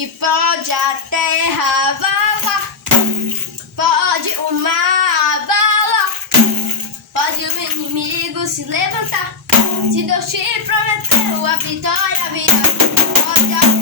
E pode a terra abalar, pode o mar abalar, pode o inimigo se levantar. Se Deus te prometeu, a vitória virá. Pode a